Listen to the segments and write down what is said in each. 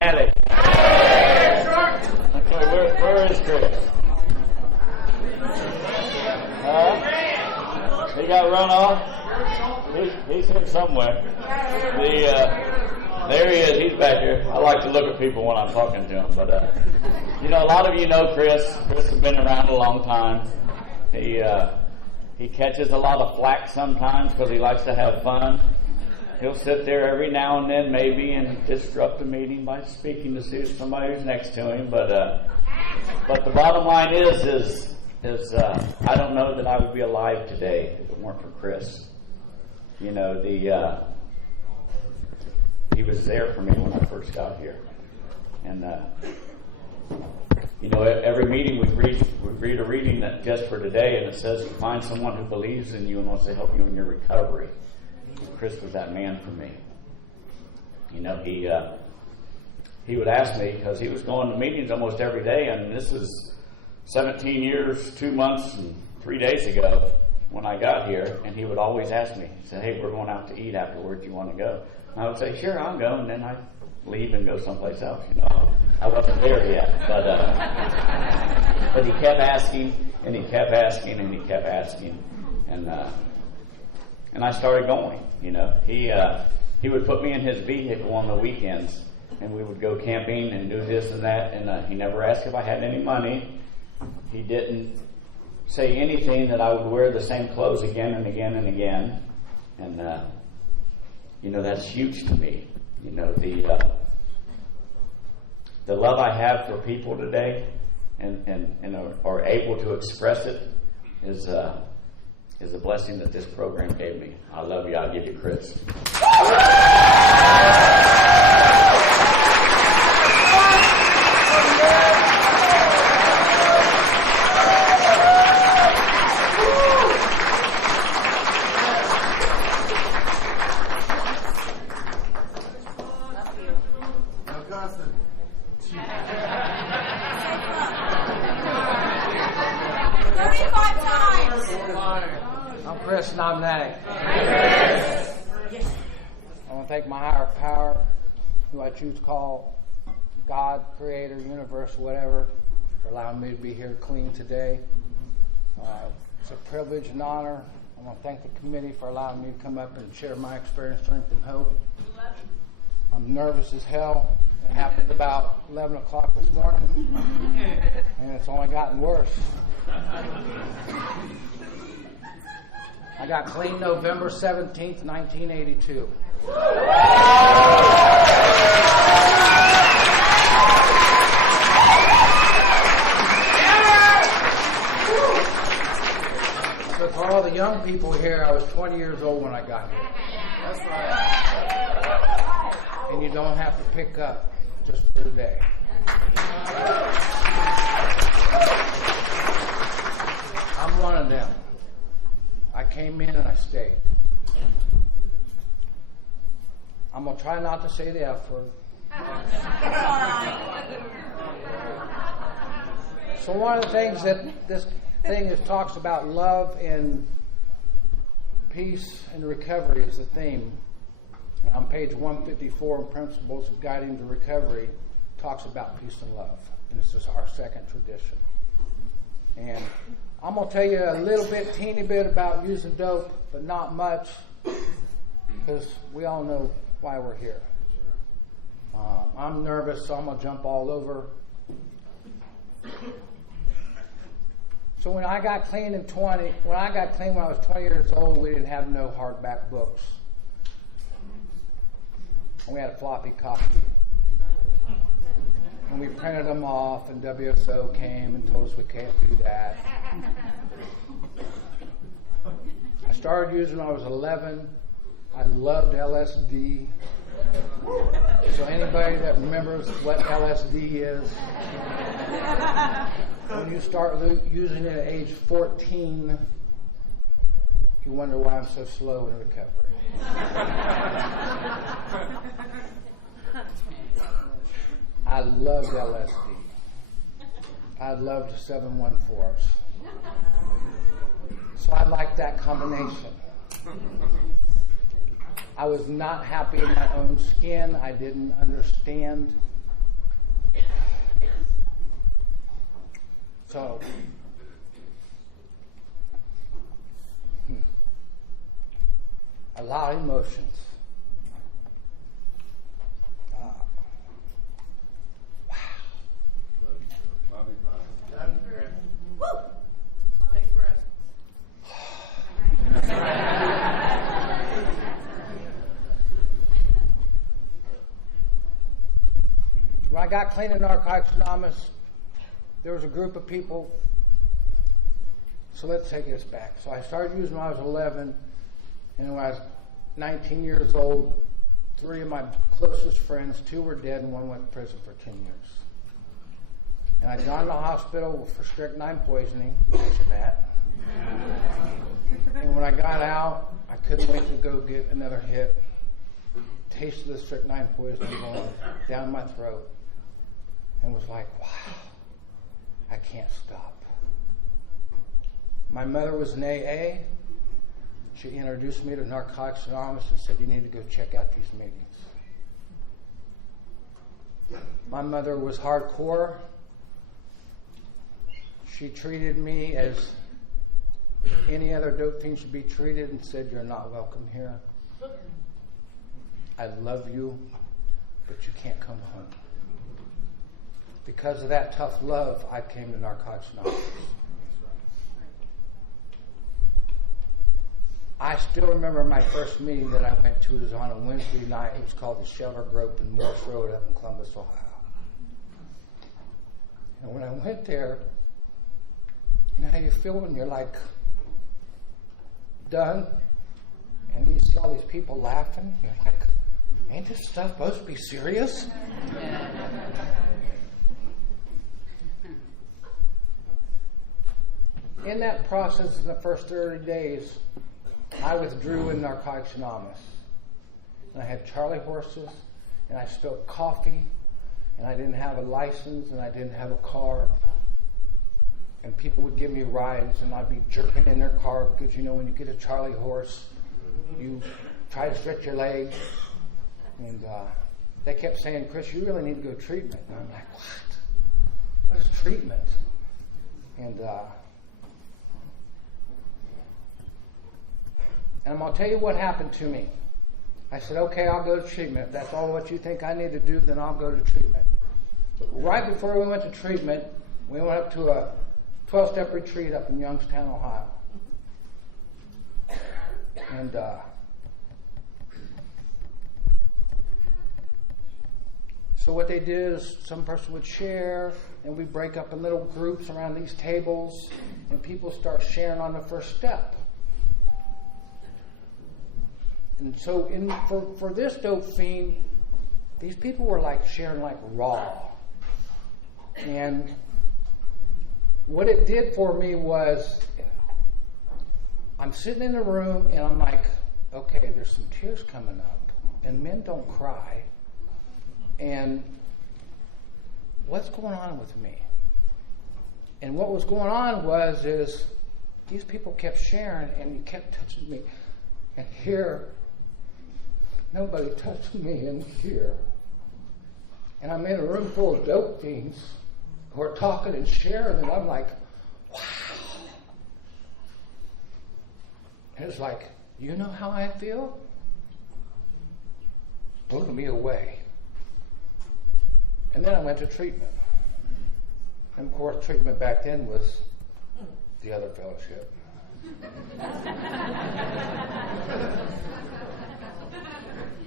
Attic. Okay, where is Chris? He got run off? He's here somewhere. There he is. He's back here. I like to look at people when I'm talking to him. But, a lot of you know Chris. Chris has been around a long time. He catches a lot of flack sometimes because he likes to have fun. He'll sit there every now and then maybe and disrupt the meeting by speaking to somebody who's next to him. But the bottom line is I don't know that I would be alive today if it weren't for Chris. He was there for me when I first got here. And, every meeting we read a reading that just for today, and it says to find someone who believes in you and wants to help you in your recovery. Chris was that man for me. He would ask me, because he was going to meetings almost every day, and this is 17 years, 2 months, and 3 days ago when I got here, and he would always ask me, he said, hey, we're going out to eat afterwards, you want to go? And I would say, sure, I'll go, and then I'd leave and go someplace else. I wasn't there yet, but he kept asking, and he kept asking, and he kept asking, and I started going. He would put me in his vehicle on the weekends, and we would go camping and do this and that, and he never asked if I had any money. He didn't say anything that I would wear the same clothes again and again and again, and that's huge to me. The love I have for people today and are able to express it is a blessing that this program gave me. I love you. I'll give you Chris. Choose to call God, Creator, Universe, whatever, for allowing me to be here clean today. It's a privilege and honor. I want to thank the committee for allowing me to come up and share my experience, strength, and hope. I'm nervous as hell. It happened about 11 o'clock this morning, and it's only gotten worse. I got clean November 17th, 1982. So for all the young people here, I was 20 years old when I got here. That's right. And you don't have to pick up just for today. I'm one of them. I came in and I stayed. I'm going to try not to say the F word. So one of the things that this thing talks about love and peace and recovery is the theme. And on page 154 in Principles Guiding to Recovery talks about peace and love. And this is our second tradition. And I'm going to tell you a little bit, teeny bit about using dope, but not much, because we all know why we're here. I'm nervous, so I'm going to jump all over. So when I got clean when I was 20 years old, we didn't have no hardback books. And we had a floppy copy. And we printed them off, and WSO came and told us we can't do that. I started using when I was 11. I loved LSD. So anybody that remembers what LSD is, when you start using it at age 14, you wonder why I'm so slow in recovery. I loved LSD. I loved 714s. So I liked that combination. I was not happy in my own skin. I didn't understand So, a lot of emotions. Take a breath. When I got clean in Narcotics Anonymous, there was a group of people. So let's take this back. So I started using when I was 11, and when I was 19 years old, 3 of my closest friends, 2 were dead and 1 went to prison for 10 years. And I'd gone to the hospital for strychnine poisoning. Imagine that. And when I got out, I couldn't wait to go get another hit. Tasted the strychnine poisoning going down my throat. And was like, wow, I can't stop. My mother was in AA. She introduced me to Narcotics Anonymous and said, you need to go check out these meetings. My mother was hardcore. She treated me as any other dope fiend should be treated and said, you're not welcome here. I love you, but you can't come home. Because of that tough love, I came to Narcotics Anonymous. I still remember my first meeting that I went to. It was on a Wednesday night. It was called the Shelter Group in Morse Road up in Columbus, Ohio. And when I went there, you know how you feel when you're like done? And then you see all these people laughing. You're like, ain't this stuff supposed to be serious? In that process, in the first 30 days, I withdrew in Narcotics Anonymous. And I had Charlie horses, and I spilled coffee, and I didn't have a license, and I didn't have a car. And people would give me rides, and I'd be jerking in their car because, you know, when you get a Charlie horse, you try to stretch your legs. And they kept saying, Chris, you really need to go to treatment. And I'm like, what? What is treatment? And I'm going to tell you what happened to me. I said, okay, I'll go to treatment. If that's all what you think I need to do, then I'll go to treatment. But right before we went to treatment, we went up to a 12-step retreat up in Youngstown, Ohio. And so what they did is some person would share, and we break up in little groups around these tables, and people start sharing on the first step. And so for this dope fiend, these people were like sharing like raw. And what it did for me was, I'm sitting in a room and I'm like, okay, there's some tears coming up, and men don't cry. And what's going on with me? And what was going on is these people kept sharing, and you kept touching me. And here, nobody touched me in here. And I'm in a room full of dope fiends who are talking and sharing, and I'm like, wow. And it's like, you know how I feel? Blew me away. And then I went to treatment. And of course, treatment back then was the other fellowship.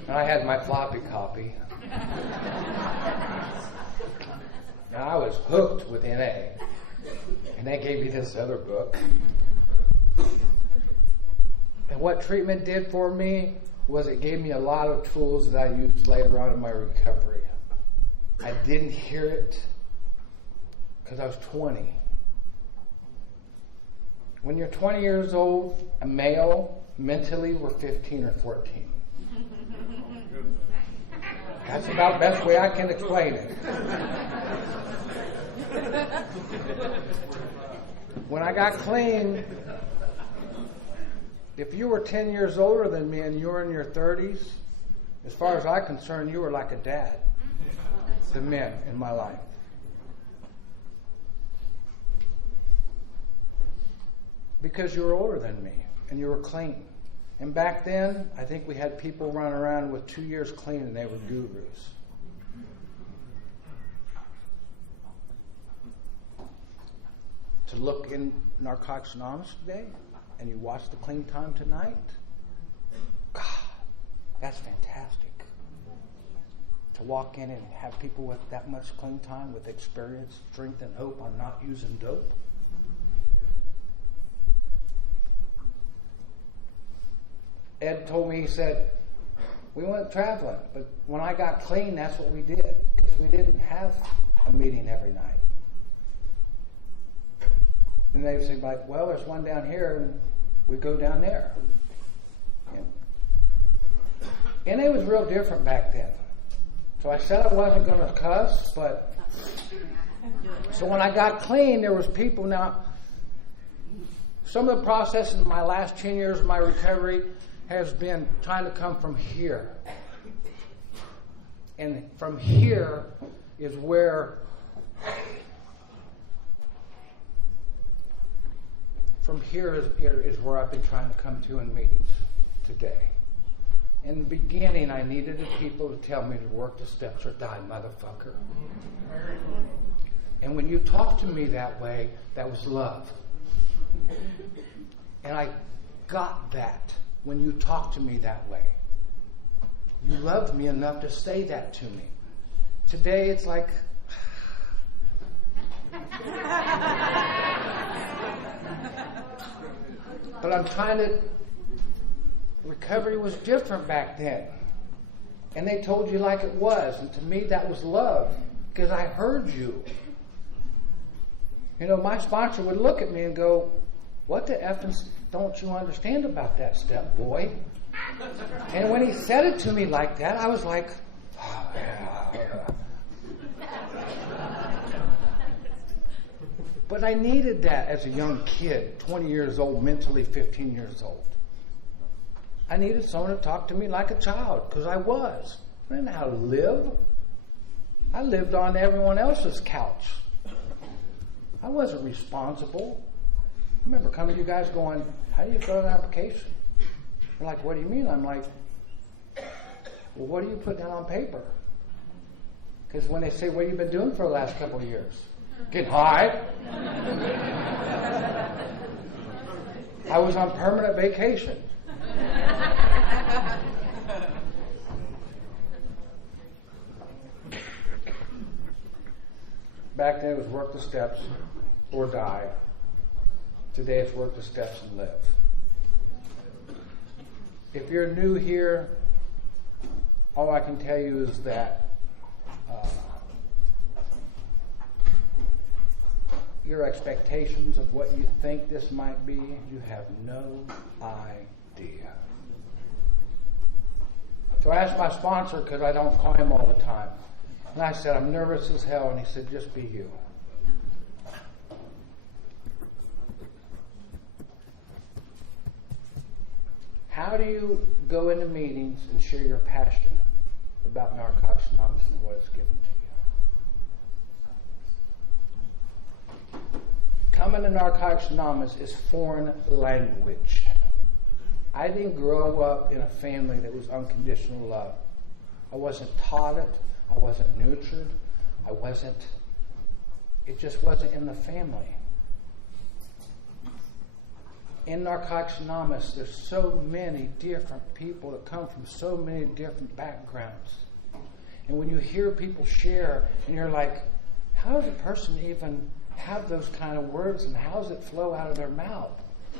And I had my floppy copy. Now I was hooked with NA. And they gave me this other book. And what treatment did for me was it gave me a lot of tools that I used later on in my recovery. I didn't hear it because I was 20. When you're 20 years old, a male, mentally we're 15 or 14. That's about the best way I can explain it. When I got clean, if you were 10 years older than me and you were in your 30s, as far as I'm concerned, you were like a dad to men in my life. because you were older than me and you were clean. And back then, I think we had people running around with 2 years clean and they were gurus. To look in Narcotics Anonymous today and you watch the clean time tonight, God, that's fantastic. To walk in and have people with that much clean time, with experience, strength, and hope on not using dope. Ed told me, he said, we went traveling, but when I got clean, that's what we did, because we didn't have a meeting every night. And they would say, like, well, there's one down here, and we go down there. And it was real different back then. So I said I wasn't going to cuss, but so when I got clean, there was people. Now, some of the process in my last 10 years of my recovery has been trying to come from here. And from here is where is where I've been trying to come to in meetings today. In the beginning, I needed the people to tell me to work the steps or die, motherfucker. And when you talk to me that way, that was love. And I got that when you talk to me that way. You loved me enough to say that to me. Today, it's like... But I'm trying to... Recovery was different back then. And they told you like it was. And to me, that was love. Because I heard you. You know, my sponsor would look at me and go, what the effing don't you understand about that step, boy? And when he said it to me like that, I was like, oh, yeah. But I needed that as a young kid, 20 years old, mentally 15 years old. I needed someone to talk to me like a child, because I was. I didn't know how to live. I lived on everyone else's couch. I wasn't responsible. I remember coming to you guys going, how do you fill out an application? You're like, what do you mean? I'm like, well, what do you put down on paper? Because when they say, what have you been doing for the last couple of years? Get high. I was on permanent vacation. Back then it was work the steps or die. Today it's work the steps and live. If you're new here, all I can tell you is that your expectations of what you think this might be, you have no idea. So I asked my sponsor, because I don't call him all the time, and I said, I'm nervous as hell, and he said, just be you. How do you go into meetings and share your passion about Narcotics Anonymous and what it's given to you? Coming to Narcotics Anonymous is foreign language. I didn't grow up in a family that was unconditional love. I wasn't taught it. I wasn't nurtured. It just wasn't in the family. In Narcotics Anonymous, there's so many different people that come from so many different backgrounds. And when you hear people share, and you're like, how does a person even have those kind of words, and how does it flow out of their mouth?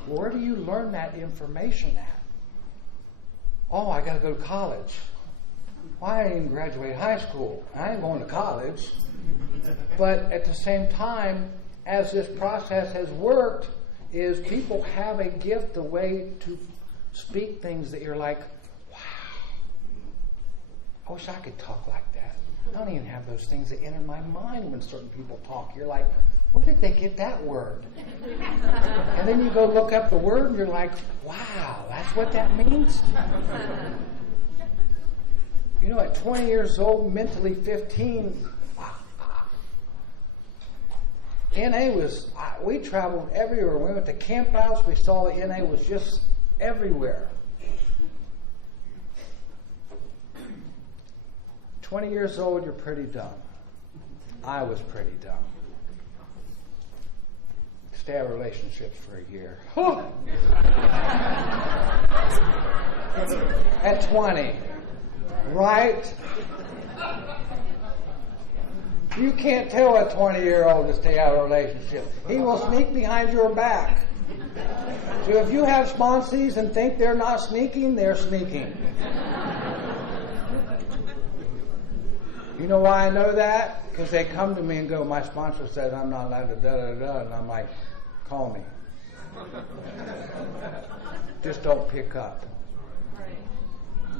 Where do you learn that information at? Oh, I got to go to college. Well, I didn't even graduate high school. I ain't going to college. But at the same time, as this process has worked, is people have a gift, a way to speak things that you're like, wow, I wish I could talk like that. I don't even have those things that enter my mind when certain people talk. You're like, where did they get that word? And then you go look up the word and you're like, wow, that's what that means? You know, at 20 years old, mentally 15, NA was, we traveled everywhere. We went to campouts. We saw the NA was just everywhere. 20 years old, you're pretty dumb. I was pretty dumb. Stay out of relationships for a year. At 20. Right? You can't tell a 20-year-old to stay out of a relationship. He will sneak behind your back. So if you have sponsees and think they're not sneaking, they're sneaking. You know why I know that? Because they come to me and go, my sponsor says I'm not allowed to da-da-da, and I'm like, call me. Just don't pick up.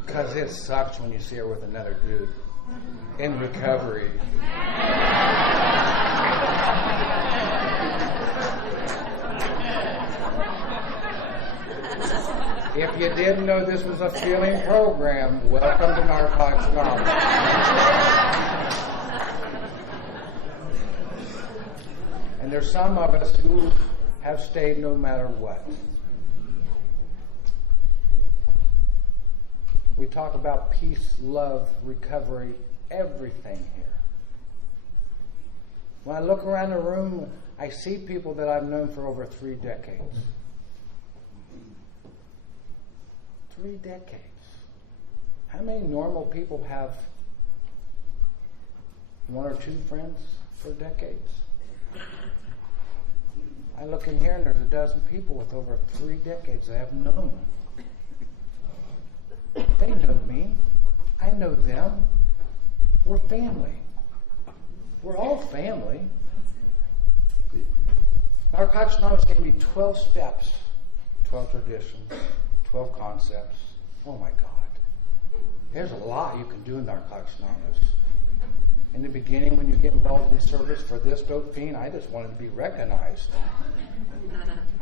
Because it sucks when you see her with another dude in recovery. If you didn't know this was a feeling program, welcome to Narcotics Anonymous. And there's some of us who have stayed no matter what. We talk about peace, love, recovery, everything here. When I look around the room, I see people that I've known for over 3 decades. 3 decades. How many normal people have 1 or 2 friends for decades? I look in here and there's a dozen people with over 3 decades I have known. They know me. I know them. We're family. We're all family. Narcotics Anonymous gave me 12 steps, 12 traditions, 12 concepts. Oh my God. There's a lot you can do in Narcotics Anonymous. In the beginning, when you get involved in service for this dope fiend, I just wanted to be recognized.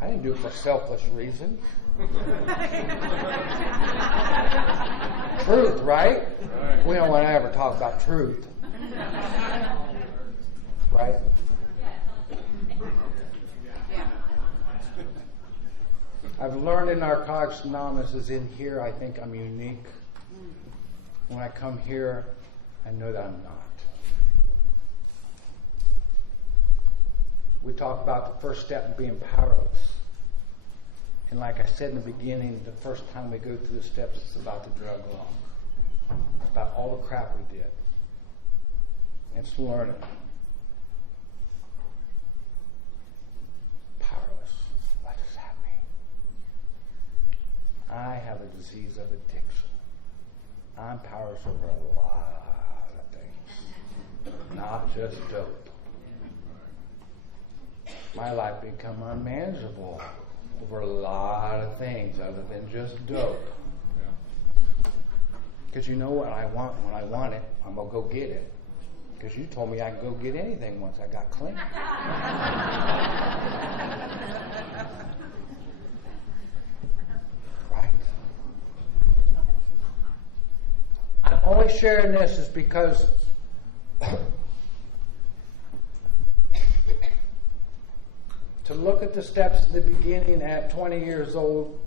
I didn't do it for selfless reasons. Truth, right? We don't want to ever talk about truth. Right? I've learned in Narcotics Anonymous is in here, I think I'm unique. When I come here, I know that I'm not. We talk about the first step in being powerless. And like I said in the beginning, the first time we go through the steps, it's about the drug law. It's about all the crap we did. It's learning. Powerless. What does that mean? I have a disease of addiction. I'm powerless over a lot of things. Not just dope. My life become unmanageable over a lot of things other than just dope. Because you know what I want when I want it, I'm going to go get it. Because you told me I could go get anything once I got clean. Right? I'm only sharing this is because to look at the steps in the beginning at 20 years old,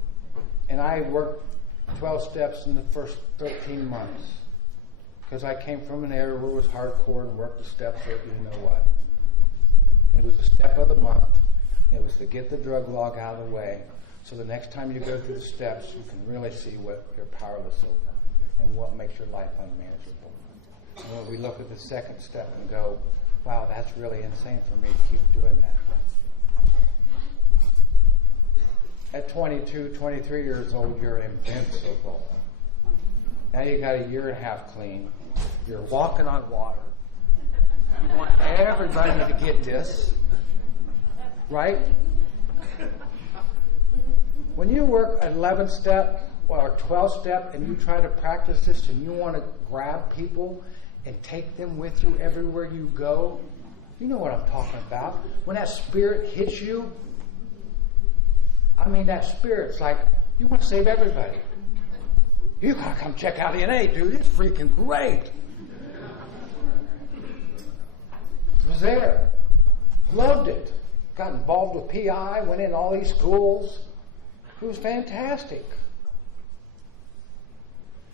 and I worked 12 steps in the first 13 months. Because I came from an area where it was hardcore and worked the steps that you know what. It was a step of the month. It was to get the drug log out of the way. So the next time you go through the steps, you can really see what you're powerless over and what makes your life unmanageable. And when we look at the second step and go, wow, that's really insane for me to keep doing that. At 22, 23 years old, you're invincible. Now you got a year and a half clean. You're walking on water. You want everybody to get this. Right? When you work an 11 step or a 12 step and you try to practice this and you want to grab people and take them with you everywhere you go, you know what I'm talking about. When that spirit hits you, I mean, that spirit's like, you want to save everybody. You gotta come check out NA, dude. It's freaking great. It was there. Loved it. Got involved with PI, went in all these schools. It was fantastic.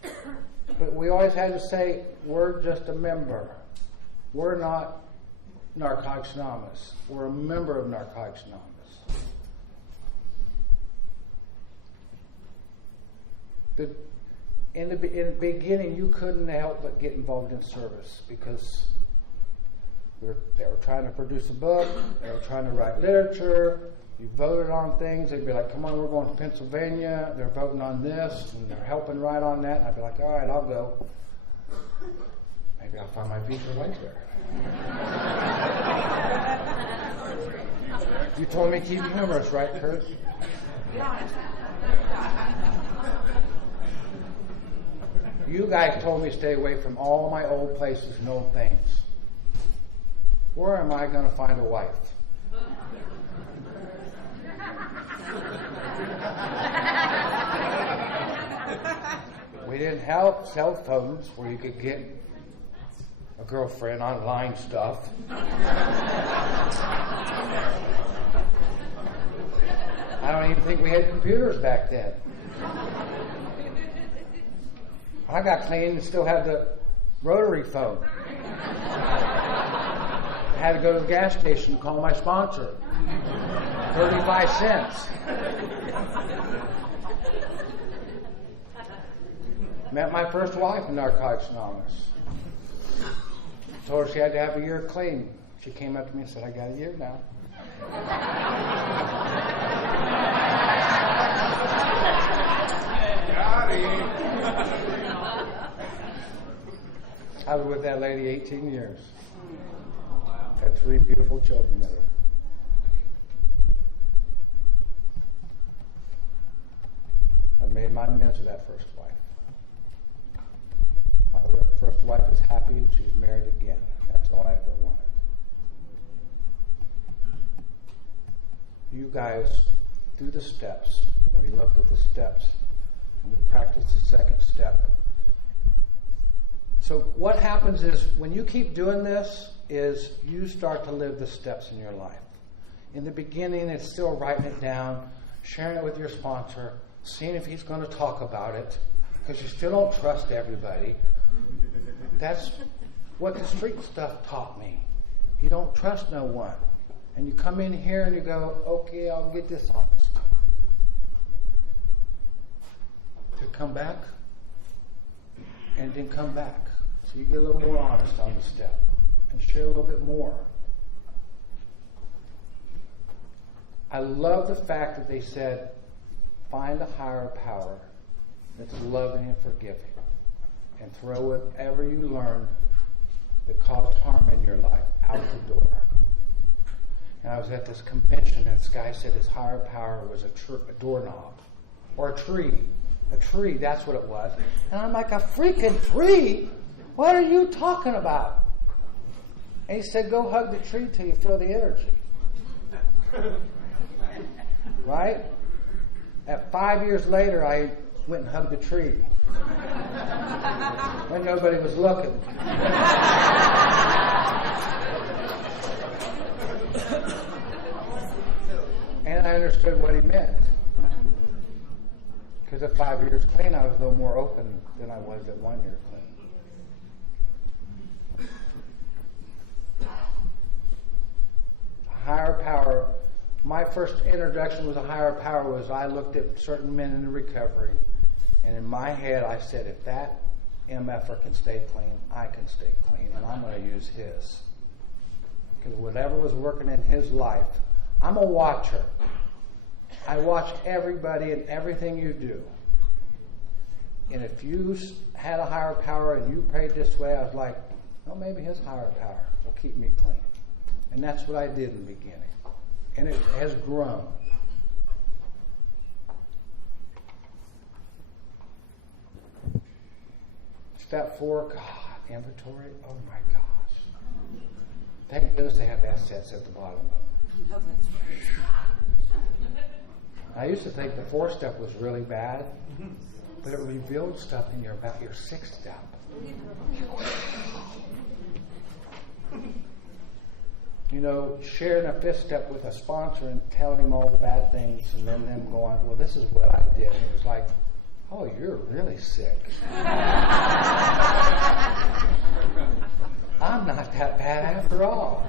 But we always had to say, we're just a member. We're not Narcotics Anonymous. We're a member of Narcotics Anonymous. In the beginning, you couldn't help but get involved in service because they were trying to produce a book, they were trying to write literature, you voted on things, they'd be like, come on, we're going to Pennsylvania, they're voting on this, and they're helping write on that, and I'd be like, all right, I'll go. Maybe I'll find my visa later. You told me to keep it humorous, right, Kurt? You guys told me to stay away from all my old places and old things. Where am I going to find a wife? We didn't have cell phones where you could get a girlfriend online stuff. I don't even think we had computers back then. I got clean and still had the rotary phone. I had to go to the gas station and call my sponsor. 35 cents. Met my first wife in Narcotics Anonymous. Told her she had to have a year clean. She came up to me and said, I got a year now. Got it. I was with that lady 18 years. Had 3 beautiful children with her. I made my amends to that first wife. My first wife is happy and she's married again. That's all I ever wanted. You guys do the steps. When we look at the steps and we practice the second step. So what happens is when you keep doing this is you start to live the steps in your life. In the beginning, it's still writing it down, sharing it with your sponsor, seeing if he's going to talk about it, because you still don't trust everybody. That's what the street stuff taught me. You don't trust no one. And you come in here and you go, okay, I'll get this honest. You come back, and then come back. So you get a little more honest on the step and share a little bit more. I love the fact that they said, find a higher power that's loving and forgiving, and throw whatever you learned that caused harm in your life out the door. And I was at this convention, and this guy said his higher power was a doorknob or a tree. A tree, that's what it was. And I'm like, a freaking tree? What are you talking about? And he said, go hug the tree till you feel the energy. Right? At 5 years later, I went and hugged the tree. When nobody was looking. And I understood what he meant. Because at 5 years clean, I was a little more open than I was at 1 year clean. Higher power. My first introduction with a higher power was I looked at certain men in recovery, and in my head I said, if that MFer can stay clean, I can stay clean, and I'm going to use his. Because whatever was working in his life, I'm a watcher. I watch everybody and everything you do. And if you had a higher power and you prayed this way, I was like, well, maybe his higher power will keep me clean. And that's what I did in the beginning. And it has grown. Step 4, God, inventory. Oh my gosh. Thank goodness they have assets at the bottom of it. No, that's right. I used to think the 4th step was really bad, but it revealed stuff in about your 6th step. sharing a fifth step with a sponsor and telling him all the bad things, and then them going, well, this is what I did. And it was like, oh, you're really sick. I'm not that bad after all.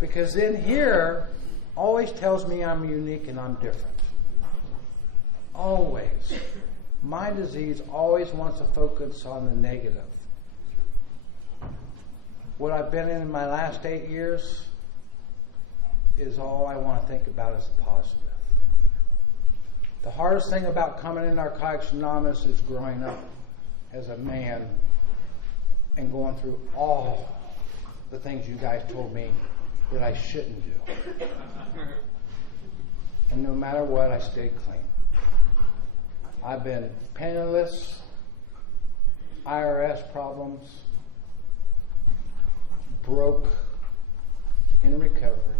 Because in here always tells me I'm unique and I'm different. Always. My disease always wants to focus on the negative. What I've been in my last 8 years is all I want to think about is the positive. The hardest thing about coming in Narcotics Anonymous is growing up as a man and going through all the things you guys told me that I shouldn't do. And no matter what, I stayed clean. I've been penniless, IRS problems, broke, in recovery,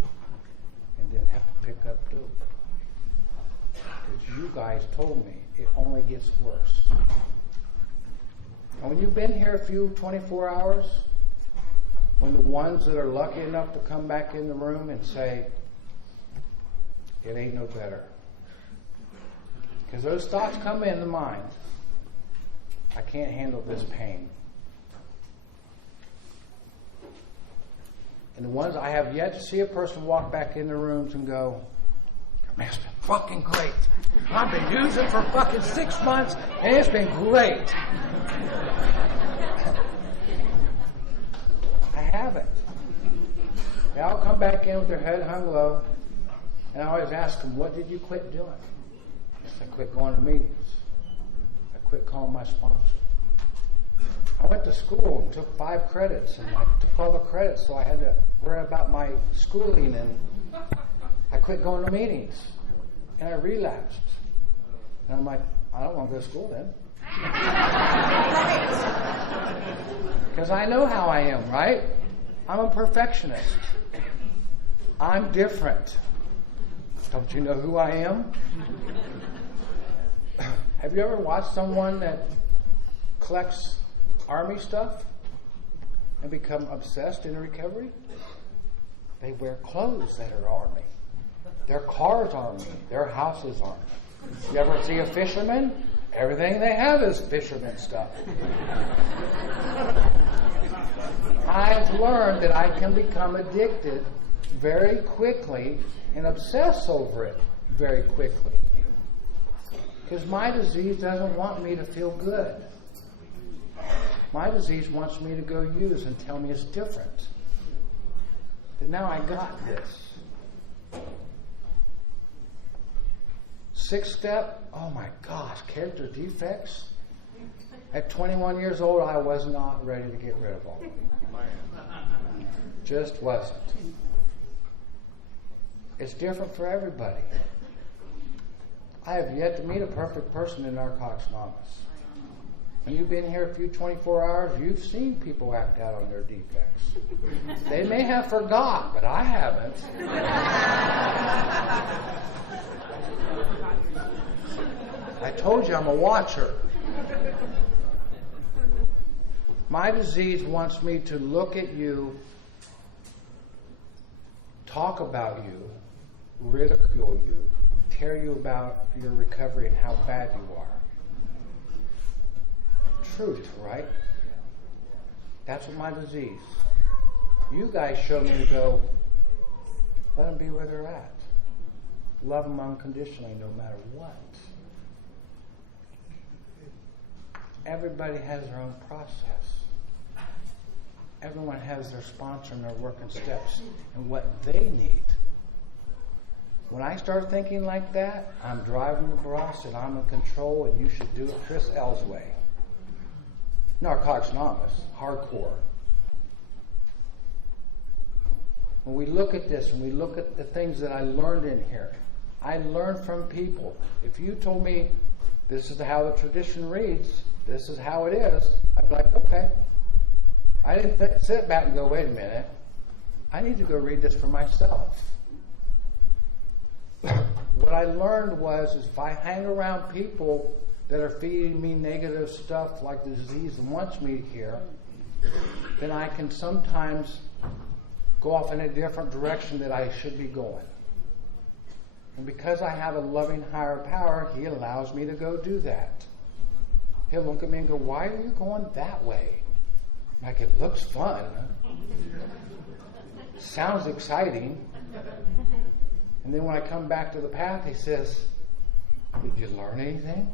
and didn't have to pick up dope. Because you guys told me it only gets worse. And when you've been here a few 24 hours, when the ones that are lucky enough to come back in the room and say, it ain't no better. Because those thoughts come in the mind. I can't handle this pain. And the ones I have yet to see a person walk back in the rooms and go, man, it's been fucking great. I've been using for fucking 6 months and it's been great. I haven't. They all come back in with their head hung low, and I always ask them, what did you quit doing? I quit going to meetings. I quit calling my sponsor. I went to school and took 5 credits, and I took all the credits, so I had to worry about my schooling, and I quit going to meetings, and I relapsed. And I'm like, I don't want to go to school then. Because I know how I am, right? I'm a perfectionist. I'm different. Don't you know who I am? Have you ever watched someone that collects army stuff and become obsessed in recovery? They wear clothes that are army. Their cars are army. Their houses are army. You ever see a fisherman? Everything they have is fisherman stuff. I've learned that I can become addicted very quickly and obsess over it very quickly. Because my disease doesn't want me to feel good. My disease wants me to go use and tell me it's different. But now I got this. 6th step, oh my gosh, character defects. At 21 years old, I was not ready to get rid of all of them. Just wasn't. It's different for everybody. I have yet to meet a perfect person in Narcotics Anonymous. When you've been here a few 24 hours, you've seen people act out on their defects. They may have forgot, but I haven't. I told you I'm a watcher. My disease wants me to look at you, talk about you, ridicule you, tell you about your recovery and how bad you are. Truth, right? That's what my disease. You guys show me to go, let them be where they're at. Love them unconditionally no matter what. Everybody has their own process. Everyone has their sponsor and their working steps and what they need. When I start thinking like that, I'm driving the bus and I'm in control and you should do it Chris L's way. Narcotics Anonymous, hardcore. When we look at this and we look at the things that I learned in here, I learned from people. If you told me this is how the tradition reads, this is how it is, I'd be like, okay. I didn't sit back and go, wait a minute. I need to go read this for myself. What I learned was if I hang around people that are feeding me negative stuff like the disease wants me to hear, then I can sometimes go off in a different direction that I should be going. And because I have a loving higher power, He allows me to go do that. He'll look at me and go, why are you going that way? I'm like, it looks fun. Sounds exciting. And then when I come back to the path, He says, did you learn anything?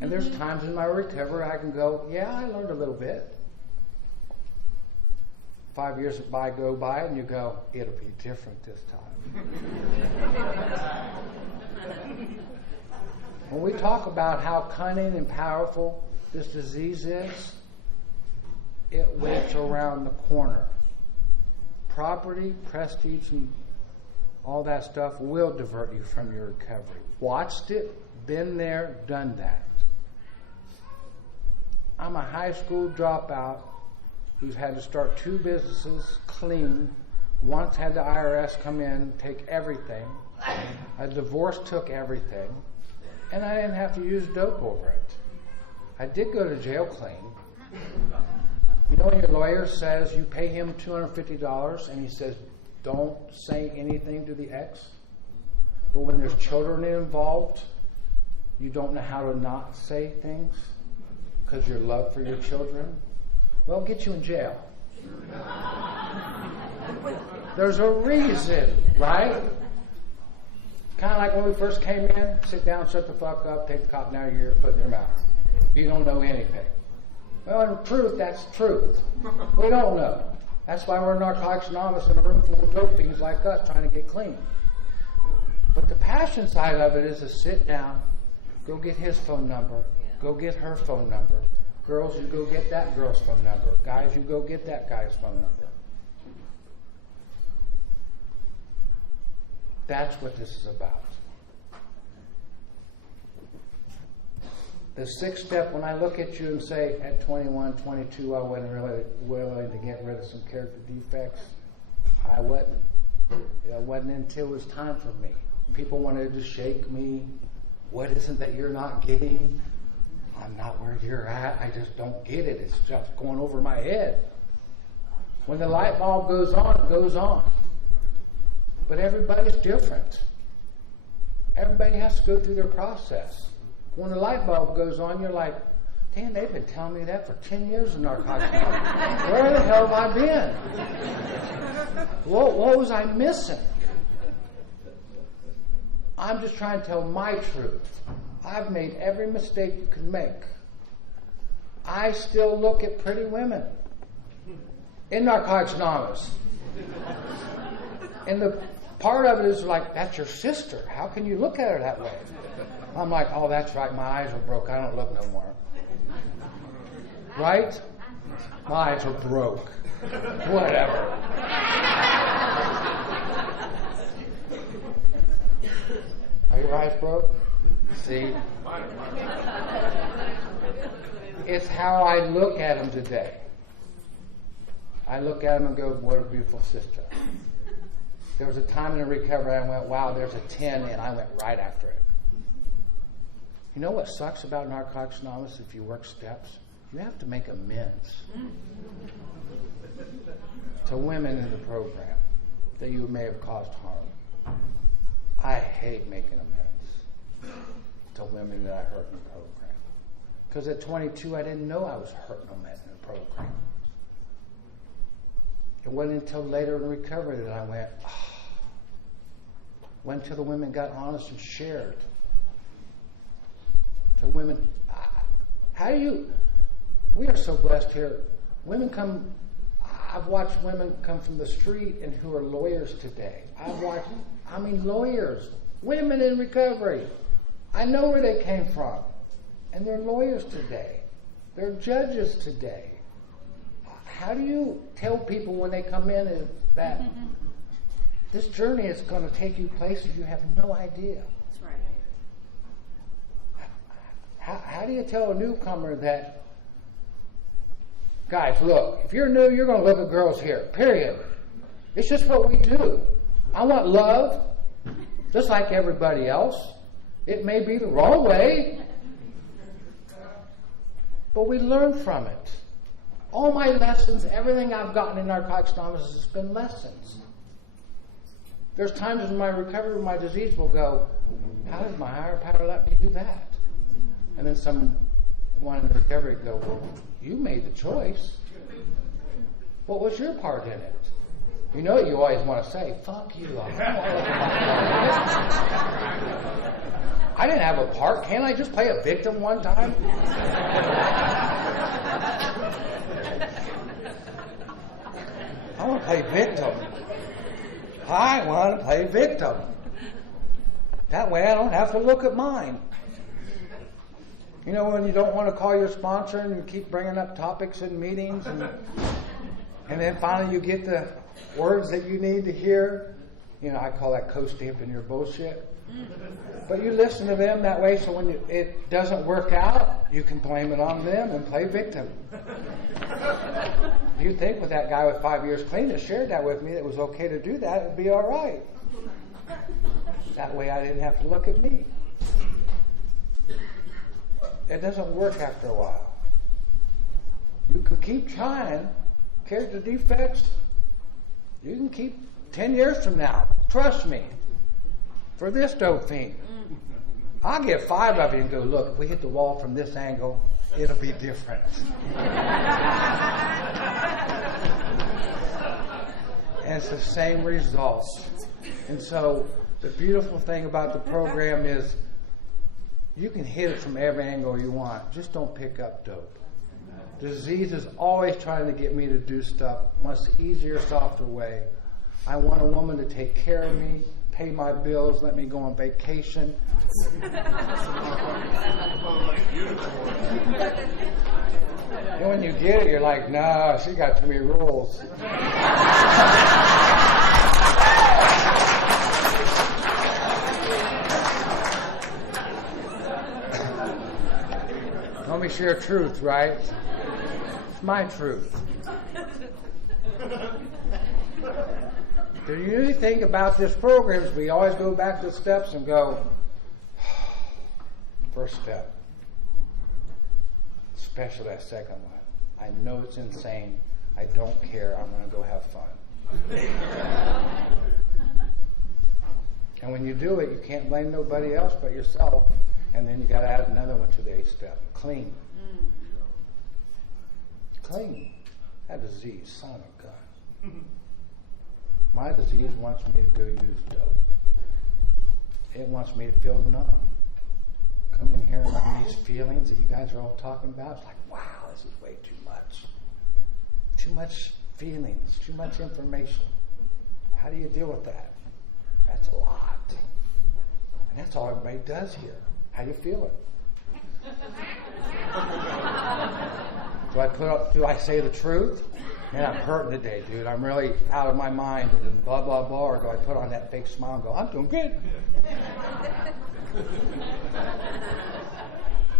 And there's times in my recovery I can go, yeah, I learned a little bit. 5 years go by and you go, it'll be different this time. When we talk about how cunning and powerful this disease is, it waits around the corner. Property, prestige, and all that stuff will divert you from your recovery. Watched it, been there, done that. I'm a high school dropout who's had to start 2 businesses clean. Once had the IRS come in, take everything. A divorce took everything. And I didn't have to use dope over it. I did go to jail clean. You know when your lawyer says you pay him $250 and he says, don't say anything to the ex? But when there's children involved, you don't know how to not say things because your love for your children? Well, it'll get you in jail. There's a reason, right? Kind of like when we first came in, sit down, shut the fuck up, take the cotton out of your ear, put it in your mouth. You don't know anything. Well, in truth, that's truth. We don't know. That's why we're Narcotics Anonymous in a room full of dope fiends like us trying to get clean. But the passion side of it is to sit down, go get his phone number, go get her phone number. Girls, you go get that girl's phone number. Guys, you go get that guy's phone number. That's what this is about. The 6th step, when I look at you and say, at 21, 22, I wasn't really willing to get rid of some character defects. I wasn't. It wasn't until it was time for me. People wanted to shake me. What is it that you're not getting? I'm not where you're at. I just don't get it. It's just going over my head. When the light bulb goes on, it goes on. But everybody's different. Everybody has to go through their process. When the light bulb goes on, you're like, damn, they've been telling me that for 10 years in Narcotics Anonymous. Where the hell have I been? What was I missing? I'm just trying to tell my truth. I've made every mistake you can make. I still look at pretty women in Narcotics Anonymous. And the part of it is like, that's your sister. How can you look at her that way? I'm like, oh, that's right. My eyes are broke. I don't look no more. Right? My eyes are broke. Whatever. Are your eyes broke? See? It's how I look at them today. I look at them and go, what a beautiful sister. There was a time in the recovery I went, wow, there's a 10, and I went right after it. You know what sucks about Narcotics Anonymous if you work steps? You have to make amends to women in the program that you may have caused harm. I hate making amends to women that I hurt in the program. Because at 22, I didn't know I was hurting them in the program. It wasn't until later in recovery that I went, went till the women got honest and shared. To women, we are so blessed here. Women come, I've watched women come from the street and who are lawyers today. Lawyers, women in recovery. I know where they came from. And they're lawyers today. They're judges today. How do you tell people when they come in that this journey is going to take you places you have no idea? That's right. How do you tell a newcomer that, guys, look, if you're new, you're going to look at girls here, period. It's just what we do. I want love, just like everybody else. It may be the wrong way, but we learn from it. All my lessons, everything I've gotten in Narcotics Anonymous has been lessons. There's times in my recovery my disease will go, how did my higher power let me do that? And then someone in the recovery go, well, you made the choice. What was your part in it? You know you always want to say, fuck you. I didn't have a part. Can't I just play a victim one time? I want to play victim. I want to play victim. That way I don't have to look at mine. You know, when you don't want to call your sponsor and you keep bringing up topics in meetings and then finally you get the words that you need to hear. You know, I call that co-stamping your bullshit. But you listen to them that way so when it doesn't work out, you can blame it on them and play victim. You'd think with that guy with 5 years clean that shared that with me that it was okay to do that, it'd be all right. That way I didn't have to look at me. It doesn't work after a while. You could keep trying, character defects, you can keep 10 years from now. Trust me. For this dope fiend. I'll get 5 of you and go, look, if we hit the wall from this angle, it'll be different. And it's the same results. And so the beautiful thing about the program is you can hit it from every angle you want. Just don't pick up dope. Disease is always trying to get me to do stuff much easier, softer way. I want a woman to take care of me, pay my bills, let me go on vacation. And when you get it, you're like, nah, she got too many rules. Let me share truth, right? It's my truth. The unique thing about this program is we always go back to steps and go, first step, especially that second one. I know it's insane. I don't care. I'm going to go have fun. And when you do it, you can't blame nobody else but yourself. And then you got to add another one to the 8th step. Clean. Clean. That disease, son of a gun. My disease wants me to go use dope. It wants me to feel numb. Come in here and have these feelings that you guys are all talking about. It's like, wow, this is way too much. Too much feelings, too much information. How do you deal with that? That's a lot. And that's all everybody does here. How do you feel it? Do I say the truth? Man, I'm hurting today, dude. I'm really out of my mind and blah, blah, blah. Or do I put on that fake smile and go, I'm doing good?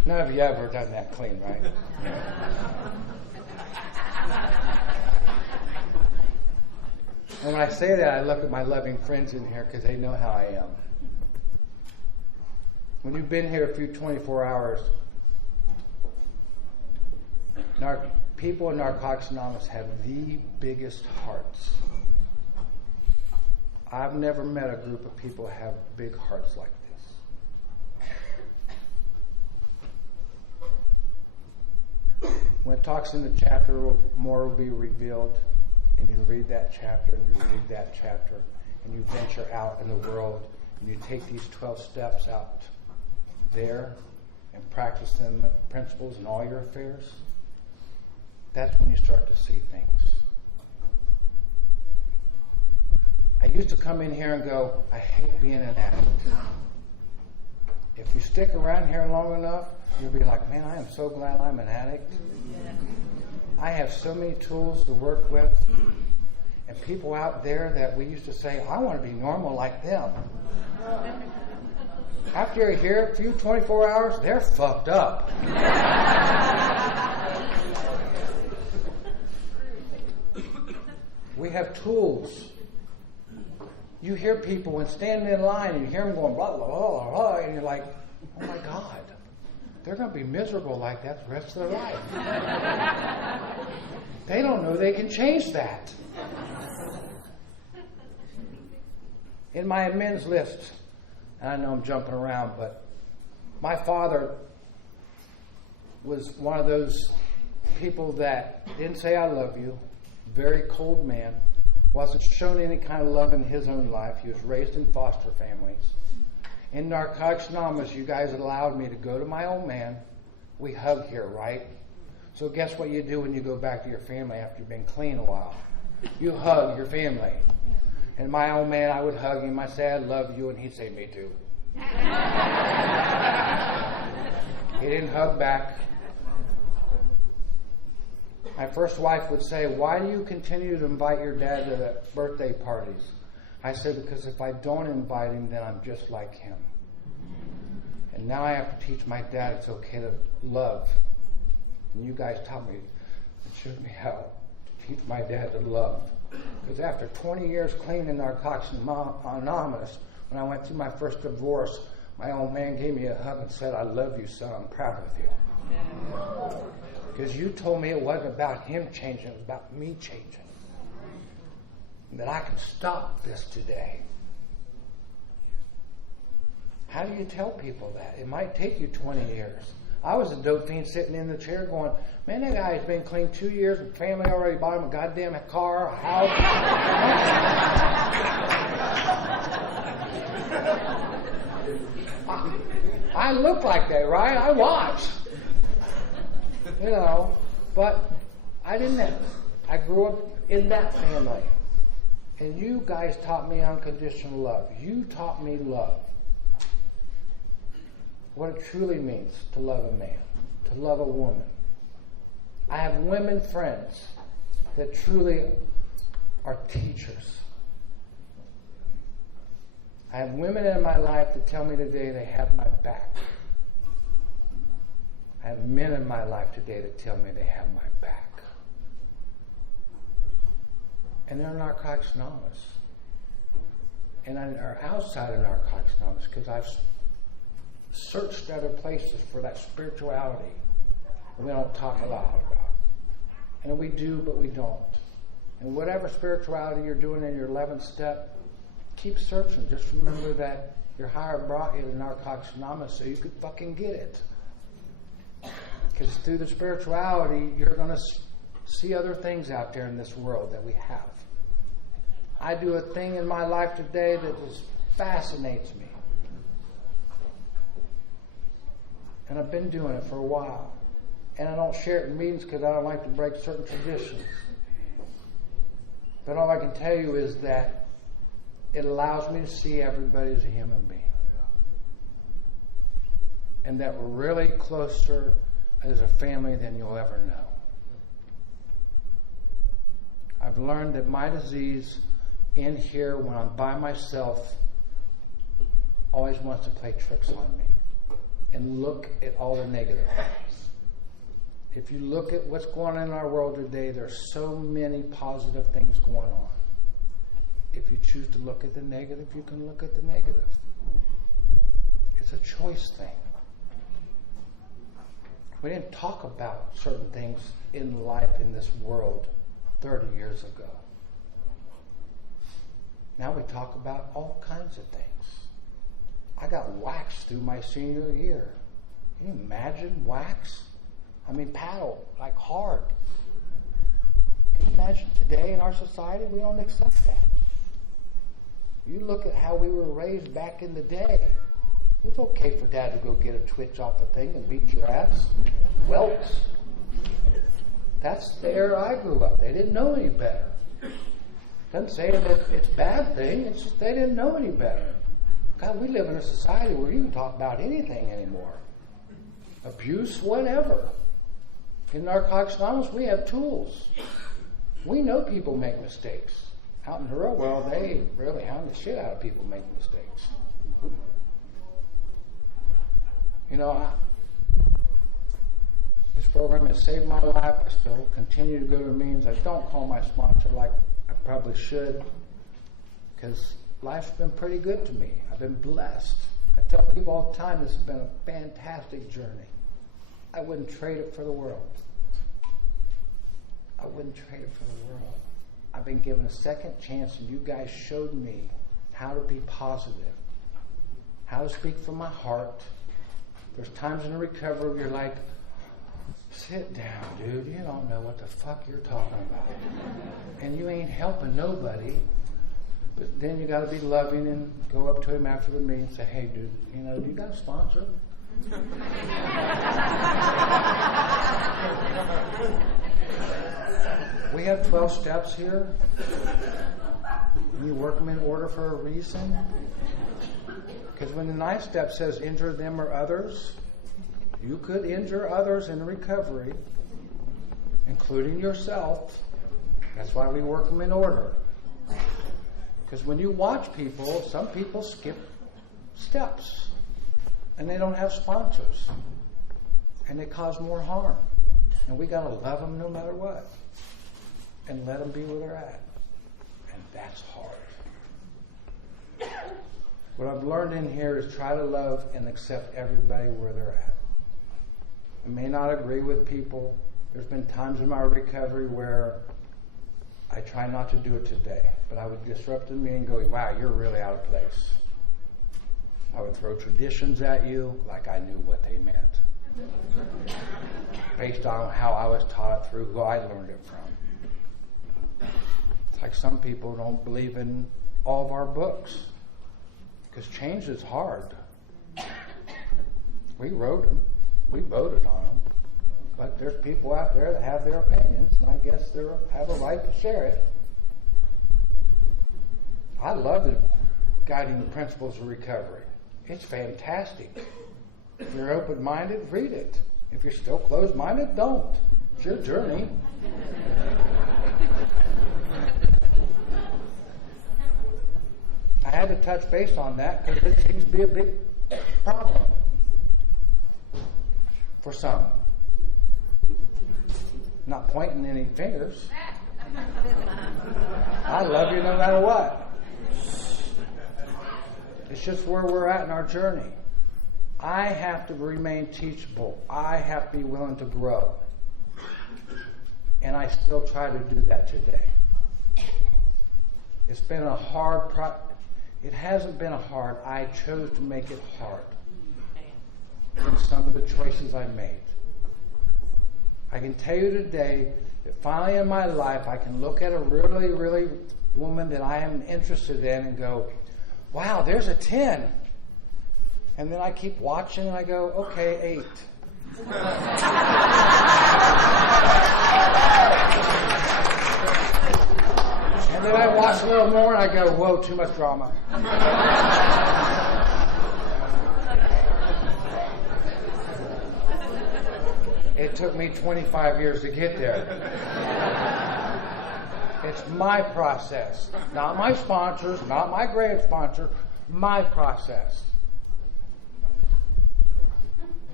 None of you ever done that clean, right? And when I say that, I look at my loving friends in here because they know how I am. When you've been here a few 24 hours, people in Narcotics Anonymous have the biggest hearts. I've never met a group of people who have big hearts like this. When it talks in the chapter, more will be revealed, and you read that chapter, and you read that chapter, and you venture out in the world, and you take these 12 steps out there and practice them principles in all your affairs. That's when you start to see things. I used to come in here and go, I hate being an addict. If you stick around here long enough, you'll be like, man, I am so glad I'm an addict. I have so many tools to work with. And people out there that we used to say, I want to be normal like them. After you're here a few 24 hours, they're fucked up. We have tools. You hear people when standing in line and you hear them going blah, blah, blah, blah, blah, and you're like, oh my God, they're going to be miserable like that the rest of their life. They don't know they can change that. In my amends list, and I know I'm jumping around, but my father was one of those people that didn't say I love you, very cold man, wasn't shown any kind of love in his own life. He was raised in foster families. In Narcotics Anonymous, you guys allowed me to go to my old man. We hug here, right? So guess what you do when you go back to your family after you've been clean a while? You hug your family. And my old man, I would hug him. I'd say, I love you, and he'd say, me too. He didn't hug back. My first wife would say, why do you continue to invite your dad to the birthday parties? I said, because if I don't invite him, then I'm just like him. And now I have to teach my dad it's okay to love. And you guys taught me, and showed me how to teach my dad to love. Because after 20 years clean in Narcotics Anonymous, when I went through my first divorce, my old man gave me a hug and said, I love you, son. I'm proud of you. Because you told me it wasn't about him changing, it was about me changing. And that I can stop this today. How do you tell people that? It might take you 20 years. I was a dope fiend sitting in the chair going, man, that guy's been clean 2 years and family already bought him a goddamn car, a house. I look like that, right? I watch. You know, but I didn't have, I grew up in that family. And you guys taught me unconditional love. You taught me love. What it truly means to love a man, to love a woman. I have women friends that truly are teachers. I have women in my life that tell me today they have my back. I have men in my life today that tell me they have my back. And they're Narcotics Anonymous. And are outside of Narcotics Anonymous because I've searched other places for that spirituality that we don't talk a lot about. And we do, but we don't. And whatever spirituality you're doing in your 11th step, keep searching. Just remember that your higher brought you to Narcotics Anonymous so you could fucking get it. Because through the spirituality, you're going to see other things out there in this world that we have. I do a thing in my life today that just fascinates me. And I've been doing it for a while. And I don't share it in meetings because I don't like to break certain traditions. But all I can tell you is that it allows me to see everybody as a human being. And that we're really closer as a family than you'll ever know. I've learned that my disease in here when I'm by myself always wants to play tricks on me and look at all the negative things. If you look at what's going on in our world today, there's so many positive things going on. If you choose to look at the negative, you can look at the negative. It's a choice thing. We didn't talk about certain things in life in this world 30 years ago. Now we talk about all kinds of things. I got waxed through my senior year. Can you imagine wax? I mean, paddle, like hard. Can you imagine today in our society? We don't accept that. You look at how we were raised back in the day. It was okay for Dad to go get a twitch off the thing and beat your ass. Welts. That's the era I grew up. They didn't know any better. Doesn't say that it's a bad thing. It's just they didn't know any better. God, we live in a society where you can talk about anything anymore. Abuse, whatever. In Narcotics Anonymous, we have tools. We know people make mistakes. Out in the real world, they really hound the shit out of people making mistakes. You know, this program has saved my life. I still continue to go to meetings. I don't call my sponsor like I probably should because life's been pretty good to me. I've been blessed. I tell people all the time this has been a fantastic journey. I wouldn't trade it for the world. I wouldn't trade it for the world. I've been given a second chance, and you guys showed me how to be positive, how to speak from my heart. There's times in the recovery where you're like, sit down, dude. You don't know what the fuck you're talking about. And you ain't helping nobody. But then you got to be loving and go up to him after the meeting and say, hey, dude, do you got a sponsor? We have 12 steps here. And you work them in order for a reason. Because when the 9th step says injure them or others, you could injure others in recovery, including yourself. That's why we work them in order. Because when you watch people, some people skip steps. And they don't have sponsors. And they cause more harm. And we got to love them no matter what. And let them be where they're at. And that's hard. What I've learned in here is try to love and accept everybody where they're at. I may not agree with people. There's been times in my recovery where I try not to do it today. But I would disrupt the meeting going, wow, you're really out of place. I would throw traditions at you like I knew what they meant. Based on how I was taught it through who I learned it from. It's like some people don't believe in all of our books. Because change is hard. We wrote them. We voted on them. But there's people out there that have their opinions, and I guess they have a right to share it. I love the Guiding the Principles of Recovery. It's fantastic. If you're open-minded, read it. If you're still closed-minded, don't. It's your journey. I had to touch base on that because it seems to be a big problem for some. Not pointing any fingers. I love you no matter what. It's just where we're at in our journey. I have to remain teachable. I have to be willing to grow. And I still try to do that today. It's been a hard It hasn't been hard. I chose to make it hard in some of the choices I made. I can tell you today that finally in my life I can look at a really, really woman that I am interested in and go, wow, there's a 10. And then I keep watching and I go, okay, 8. And then I watch a little more and I go, whoa, too much drama. It took me 25 years to get there. It's my process. Not my sponsors, not my grand sponsor, my process.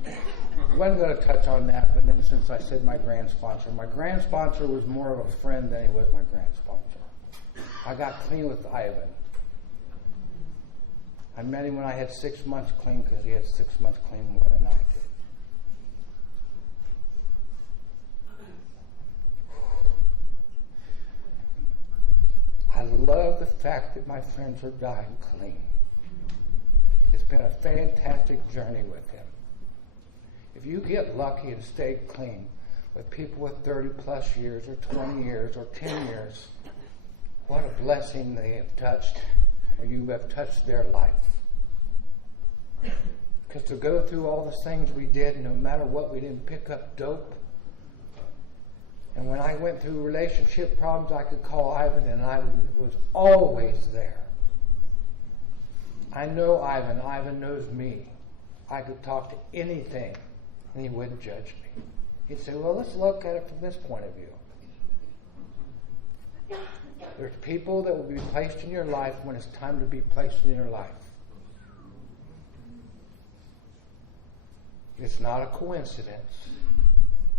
I wasn't going to touch on that, but then since I said my grand sponsor was more of a friend than he was my grand sponsor. I got clean with Ivan. I met him when I had 6 months clean because he had 6 months clean more than I did. I love the fact that my friends are dying clean. It's been a fantastic journey with him. If you get lucky and stay clean with people with 30 plus years or 20 years or 10 years, what a blessing they have touched, or you have touched their life. Because to go through all the things we did, no matter what, we didn't pick up dope. And when I went through relationship problems, I could call Ivan, and Ivan was always there. I know Ivan. Ivan knows me. I could talk to anything, and he wouldn't judge me. He'd say, well, let's look at it from this point of view. There's people that will be placed in your life when it's time to be placed in your life. It's not a coincidence.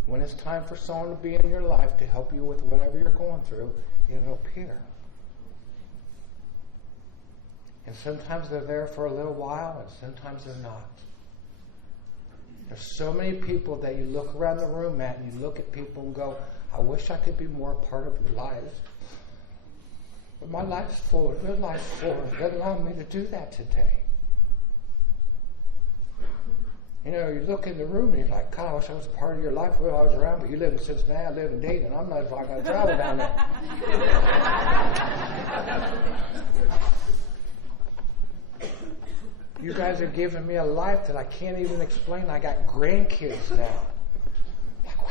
When it's time for someone to be in your life to help you with whatever you're going through, it'll appear. And sometimes they're there for a little while, and sometimes they're not. There's so many people that you look around the room at and you look at people and go, I wish I could be more a part of your lives. But my life's full, your life's full. It doesn't allow me to do that today. You know, you look in the room and you're like, God, I wish I was a part of your life. Well, I was around, but you live in Cincinnati, I live in Dayton. I'm not going to travel down there. You guys have given me a life that I can't even explain. I got grandkids now. Like, wow.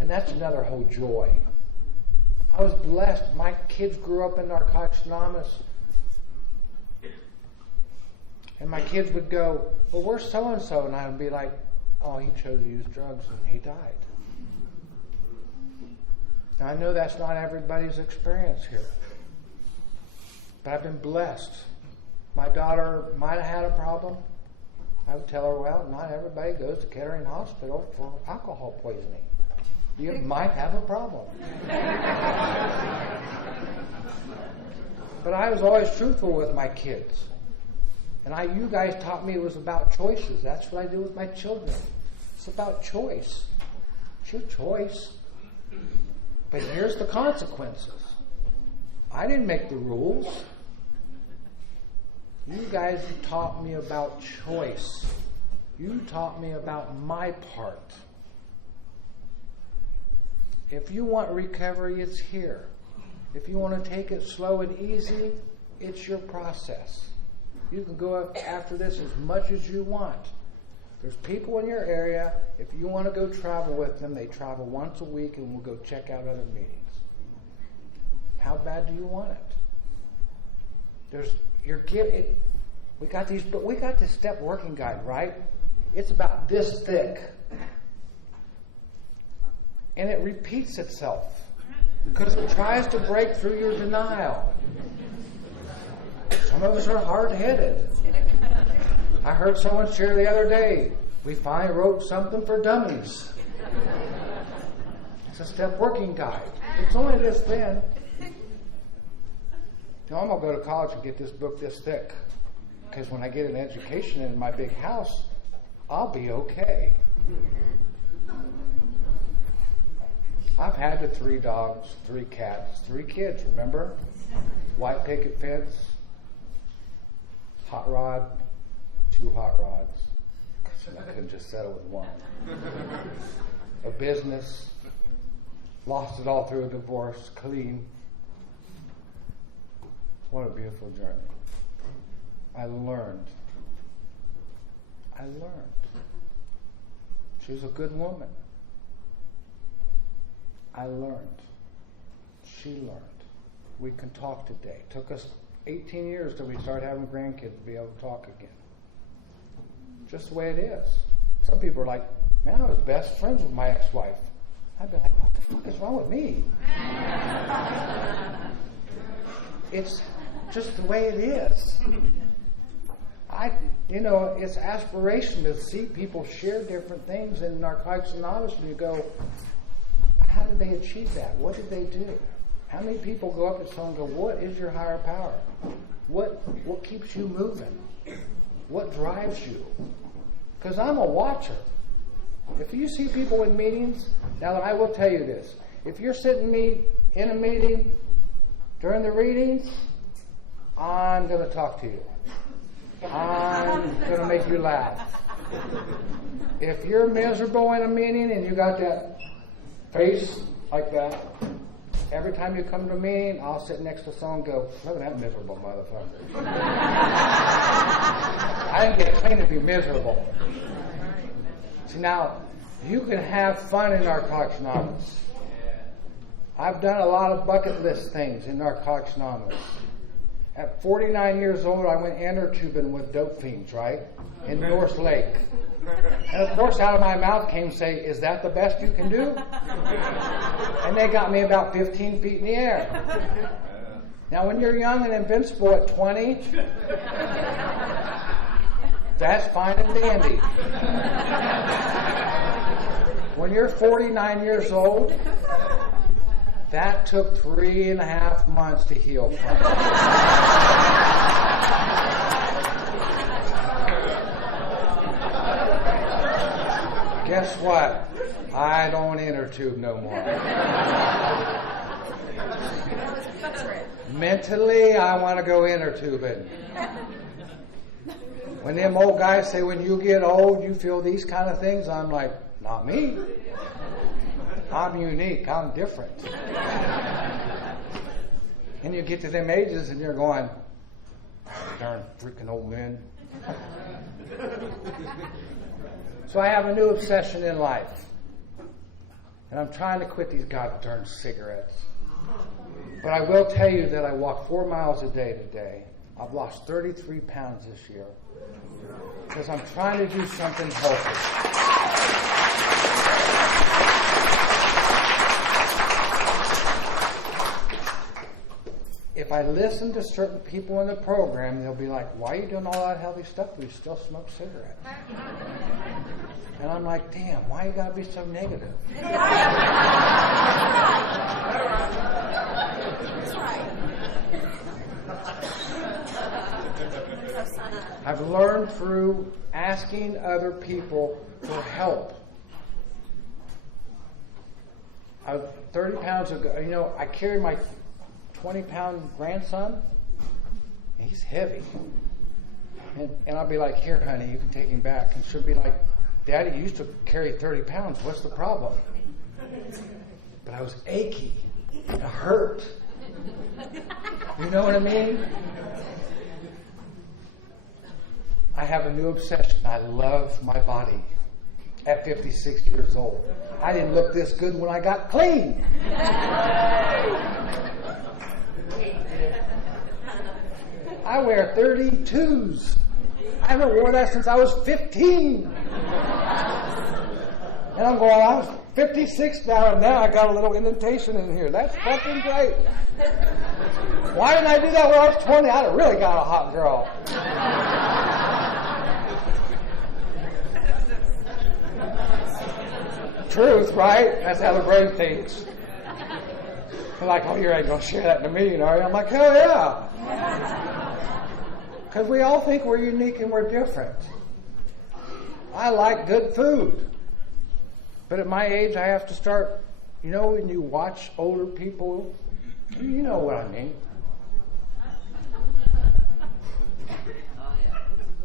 And that's another whole joy. I was blessed. My kids grew up in Narcotics Anonymous. And my kids would go, well, where's so-and-so? And I would be like, oh, he chose to use drugs and he died. Now, I know that's not everybody's experience here. But I've been blessed. My daughter might have had a problem. I would tell her, well, not everybody goes to Kettering Hospital for alcohol poisoning. You might have a problem. But I was always truthful with my kids. And you guys taught me it was about choices. That's what I do with my children. It's about choice. It's your choice. But here's the consequences. I didn't make the rules. You guys taught me about choice. You taught me about my part. If you want recovery, it's here. If you want to take it slow and easy, it's your process. You can go up after this as much as you want. There's people in your area. If you want to go travel with them, they travel once a week and we'll go check out other meetings. How bad do you want it? We got this step working guide, right? It's about this thick. And it repeats itself because it tries to break through your denial. Some of us are hard-headed. I heard someone share the other day, we finally wrote something for dummies. It's a step working guide. It's only this thin. Now, I'm going to go to college and get this book this thick. Because when I get an education in my big house, I'll be okay. I've had the 3 dogs, 3 cats, 3 kids, remember? White picket fence, hot rod, 2 hot rods. I couldn't just settle with one. A business, lost it all through a divorce, clean. What a beautiful journey. I learned. She was a good woman. I learned. She learned. We can talk today. It took us 18 years till we started having grandkids to be able to talk again. Just the way it is. Some people are like, man, I was best friends with my ex-wife. I'd be like, what the fuck is wrong with me? It's just the way it is. It's aspiration to see people share different things in Narcotics Anonymous, and you go, how did they achieve that? What did they do? How many people go up to someone and go, what is your higher power? What keeps you moving? What drives you? Because I'm a watcher. If you see people in meetings, now I will tell you this. If you're sitting in a meeting during the readings, I'm going to talk to you. I'm going to make you laugh. If you're miserable in a meeting and you got that face like that, every time you come to a meeting, I'll sit next to someone and go, look at that miserable motherfucker. I didn't get trained to be miserable. See, now, you can have fun in Narcotics Anonymous. I've done a lot of bucket list things in Narcotics Anonymous. At 49 years old, I went inner tubing with dope fiends, right? In North Lake. And of course, out of my mouth came say, is that the best you can do? And they got me about 15 feet in the air. Now, when you're young and invincible at 20, that's fine and dandy. When you're 49 years old, that took 3.5 months to heal from. Guess what? I don't inner tube no more. Mentally, I want to go inner tubing. When them old guys say when you get old you feel these kind of things, I'm like, not me. I'm unique. I'm different. And you get to them ages and you're going, darn freaking old men. So I have a new obsession in life. And I'm trying to quit these goddamn cigarettes. But I will tell you that I walk 4 miles a day today. I've lost 33 pounds this year. Because I'm trying to do something healthy. If I listen to certain people in the program, they'll be like, why are you doing all that healthy stuff but you still smoke cigarettes? And I'm like, damn, why you gotta be so negative? I've learned through asking other people for help. 30 pounds ago, I carry my 20-pound grandson. He's heavy. And I'll be like, here, honey, you can take him back. And she'll be like, Daddy, you used to carry 30 pounds. What's the problem? But I was achy. It hurt. You know what I mean? I have a new obsession. I love my body at 56 years old. I didn't look this good when I got clean. I wear 32s. I haven't worn that since I was 15. And I'm going, I was 56 now, and now I got a little indentation in here. That's fucking great. Why didn't I do that when I was 20? I'd have really got a hot girl. Truth, right? That's how the brain thinks. They're like, oh, you ain't going to share that to me, are you? I'm like, hell yeah. Because we all think we're unique and we're different. I like good food. But at my age, I have to start, when you watch older people, you know what I mean.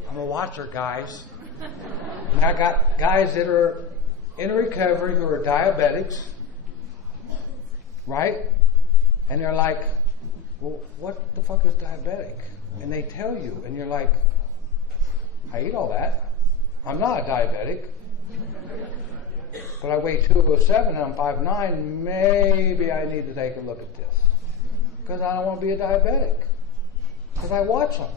I'm a watcher, guys. And I got guys that are in recovery who are diabetics, right? And they're like, well, what the fuck is diabetic? And they tell you, and you're like, I eat all that. I'm not a diabetic. But I weigh 207 and I'm 5'9". Maybe I need to take a look at this. Because I don't want to be a diabetic. Because I watch them.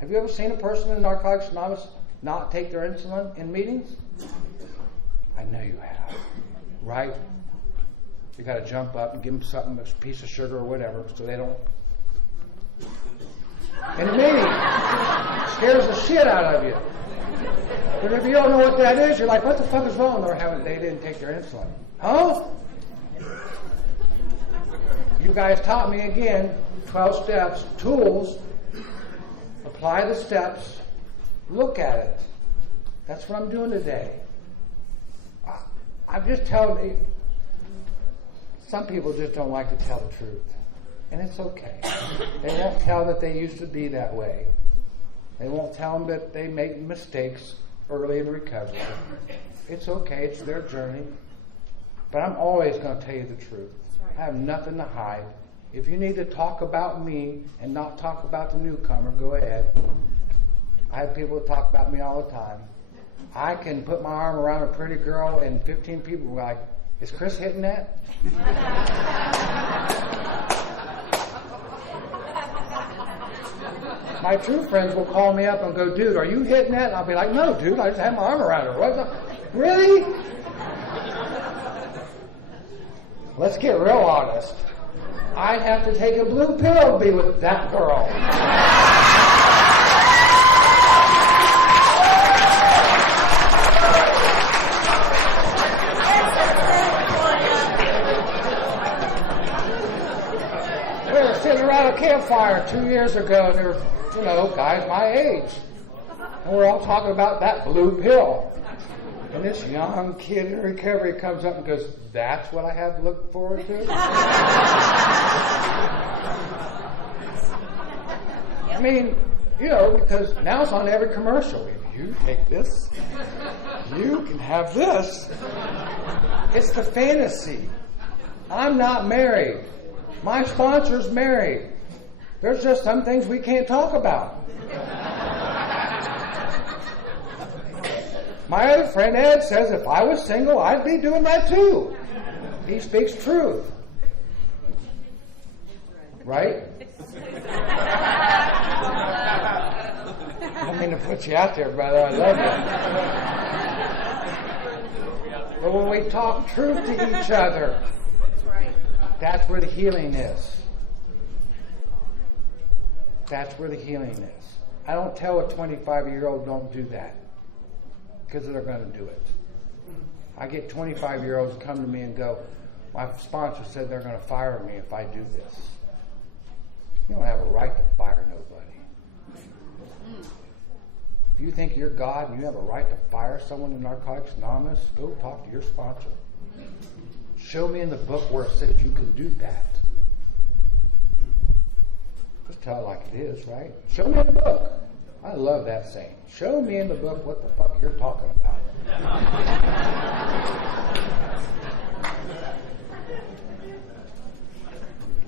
Have you ever seen a person in Narcotics Anonymous not take their insulin in meetings? I know you have. Right? You got to jump up and give them something, a piece of sugar or whatever, so they don't. In a meeting, scares the shit out of you. But if you don't know what that is, you're like, what the fuck is wrong? They didn't take their insulin. Huh? You guys taught me again, 12 steps, tools, apply the steps, look at it. That's what I'm doing today. I'm just telling you, some people just don't like to tell the truth. And it's okay. They won't tell that they used to be that way. They won't tell them that they make mistakes early in recovery. It's okay. It's their journey. But I'm always going to tell you the truth. I have nothing to hide. If you need to talk about me and not talk about the newcomer, go ahead. I have people that talk about me all the time. I can put my arm around a pretty girl and 15 people will be like, is Chris hitting that? My true friends will call me up and go, dude, are you hitting that? And I'll be like, no, dude, I just had my arm around her. What the? Really? Let's get real honest. I'd have to take a blue pill to be with that girl. We were sitting around a campfire 2 years ago, and there were, guys my age. And we're all talking about that blue pill. And this young kid in recovery comes up and goes, that's what I have to look forward to? I mean, because now it's on every commercial. If you take this, you can have this. It's the fantasy. I'm not married. My sponsor's married. There's just some things we can't talk about. My other friend Ed says if I was single, I'd be doing that too. He speaks truth. Right? I don't mean to put you out there, brother. I love you. But when we talk truth to each other, that's where the healing is. That's where the healing is. I don't tell a 25-year-old don't do that, because they're going to do it. I get 25-year-olds come to me and go, my sponsor said they're going to fire me if I do this. You don't have a right to fire nobody. If you think you're God and you have a right to fire someone in Narcotics Anonymous, go talk to your sponsor. Show me in the book where it says you can do that. Just tell it like it is, right? Show me in the book. I love that saying. Show me in the book what the fuck you're talking about.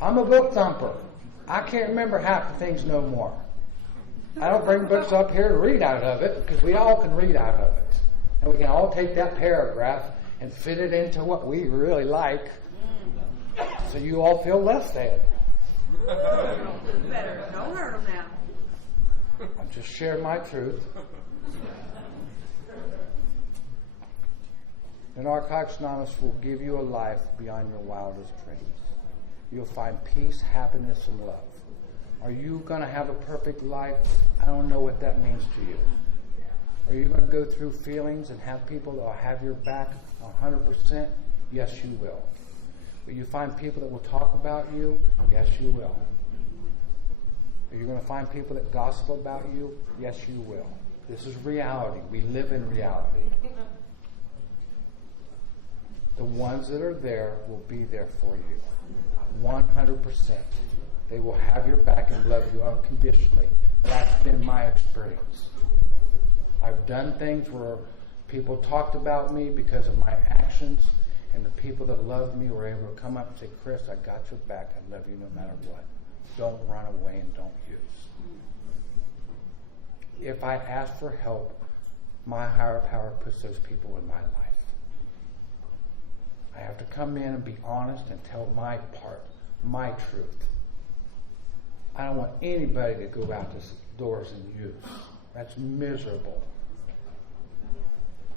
I'm a book thumper. I can't remember half the things no more. I don't bring books up here to read out of it, because we all can read out of it. And we can all take that paragraph and fit it into what we really like, so you all feel less than. Better. Don't hurt them now. I'm just sharing my truth. The Narcotics Anonymous will give you a life beyond your wildest dreams. You'll find peace, happiness, and love. Are you going to have a perfect life? I don't know what that means to you. Are you going to go through feelings and have people that will have your back 100%? Yes, you will. Will you find people that will talk about you? Yes, you will. Are you going to find people that gossip about you? Yes, you will. This is reality. We live in reality. The ones that are there will be there for you. 100%. They will have your back and love you unconditionally. That's been my experience. I've done things where people talked about me because of my actions, and the people that loved me were able to come up and say, Chris, I got your back. I love you no matter what. Don't run away and don't use. If I ask for help, my higher power puts those people in my life. I have to come in and be honest and tell my part, my truth. I don't want anybody to go out the doors and use. That's miserable.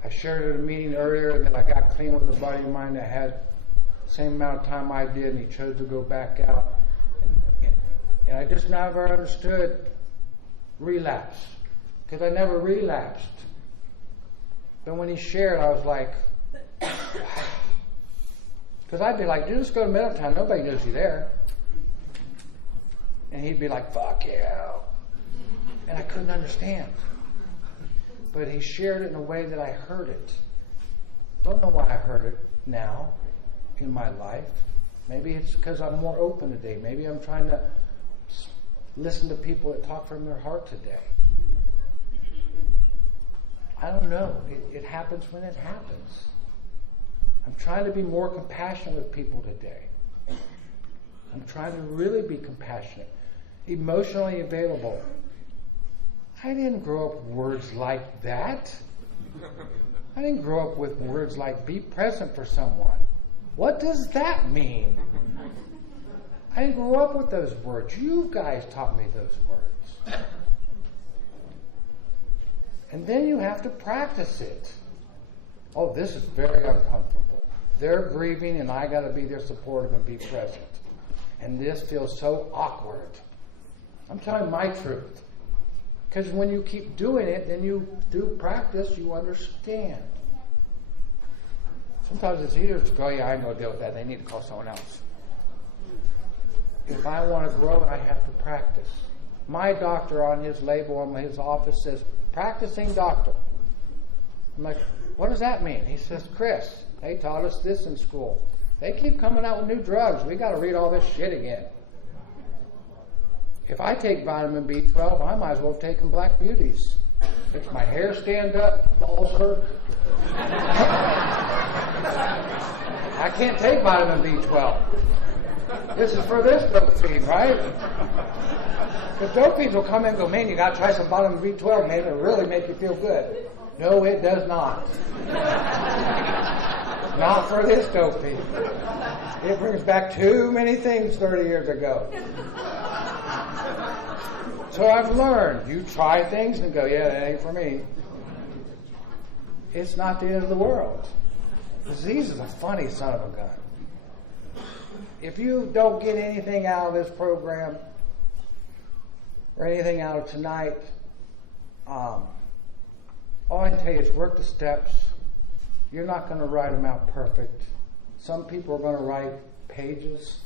I shared at a meeting earlier that I got clean with a buddy of mine that had the same amount of time I did, and he chose to go back out. And I just never understood relapse, because I never relapsed. But when he shared, I was like, wow. Because I'd be like, dude, just go to Middletown. Nobody knows you there. And he'd be like, fuck yeah. And I couldn't understand. But he shared it in a way that I heard it. Don't know why I heard it now in my life. Maybe it's because I'm more open today. Maybe I'm trying to listen to people that talk from their heart today. I don't know. It happens when it happens. I'm trying to be more compassionate with people today. I'm trying to really be compassionate, emotionally available. I didn't grow up with words like that. I didn't grow up with words like be present for someone. What does that mean? I didn't grow up with those words. You guys taught me those words. And then you have to practice it. Oh, this is very uncomfortable. They're grieving and I got to be there supportive and be present. And this feels so awkward. I'm telling my truth. Because when you keep doing it, then you do practice, you understand. Sometimes it's easier to go, yeah, I ain't going to deal with that. They need to call someone else. If I want to grow, I have to practice. My doctor on his label on his office says, practicing doctor. I'm like, what does that mean? He says, Chris, they taught us this in school. They keep coming out with new drugs. We got to read all this shit again. If I take vitamin B12, I might as well have taken Black Beauties. Makes my hair stand up, balls hurt. I can't take vitamin B12. This is for this dope fiend, right? The dope fiends will come in and go, man, you got to try some vitamin B12, man. It'll really make you feel good. No, it does not. Not for this dope fiend. It brings back too many things 30 years ago. So I've learned, you try things and go, yeah, that ain't for me. It's not the end of the world. Disease is a funny son of a gun. If you don't get anything out of this program or anything out of tonight, all I can tell you is work the steps. You're not going to write them out perfect. Some people are going to write pages.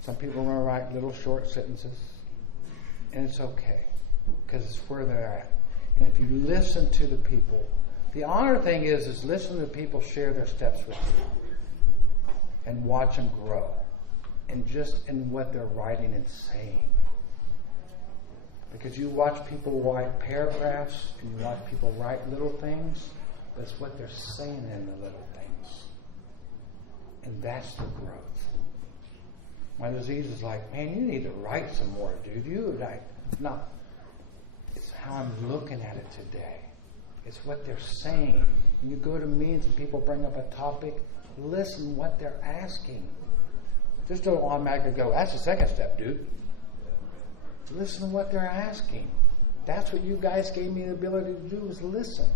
Some people are going to write little short sentences. And it's okay, because it's where they're at. And if you listen to the people, the honor thing is listen to people share their steps with you and watch them grow, and just in what they're writing and saying. Because you watch people write paragraphs and you watch people write little things, but it's what they're saying in the little things. And that's the growth. My disease is like, man, you need to write some more, dude. You like, no. It's how I'm looking at it today. It's what they're saying. When you go to meetings and people bring up a topic, listen what they're asking. Just don't automatically go, that's the second step, dude. Listen to what they're asking. That's what you guys gave me the ability to do, is listen.